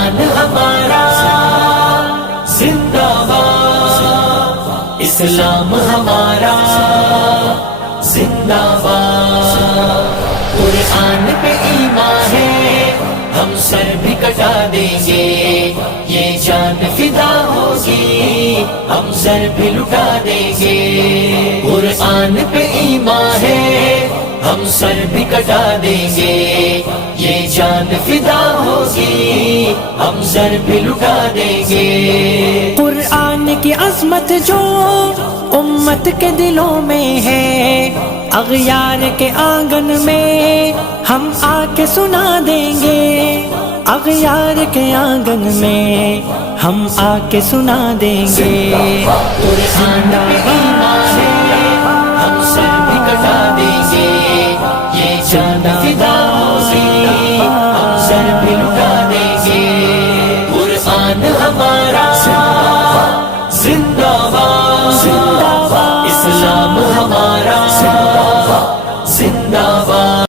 قرآن ہمارا زندہ باد، اسلام ہمارا زندہ باد۔ قرآن پہ ایمان ہے ہم سر بھی کٹا دیں گے، یہ جان فدا ہوگی ہم سر بھی لٹا دیں گے۔ قرآن پہ ایمان ہے ہم سر بھی کٹا دیں گے، یہ جان فدا ہوگی ہم سر بھی لٹا دیں گے۔ قرآن کی عظمت جو امت کے دلوں میں ہے، اغیار کے آنگن میں ہم آ کے سنا دیں گے، اغیار کے آنگن میں ہم آ کے سنا دیں گے۔ قرآن پہ ایمان ہے ہم سر بھی کٹا دیں گے، یہ جان فدا ہوگی ہم سر بھی لٹا دیں گے۔ قرآن ہمارا زندہ باد، اسلام ہمارا زندہ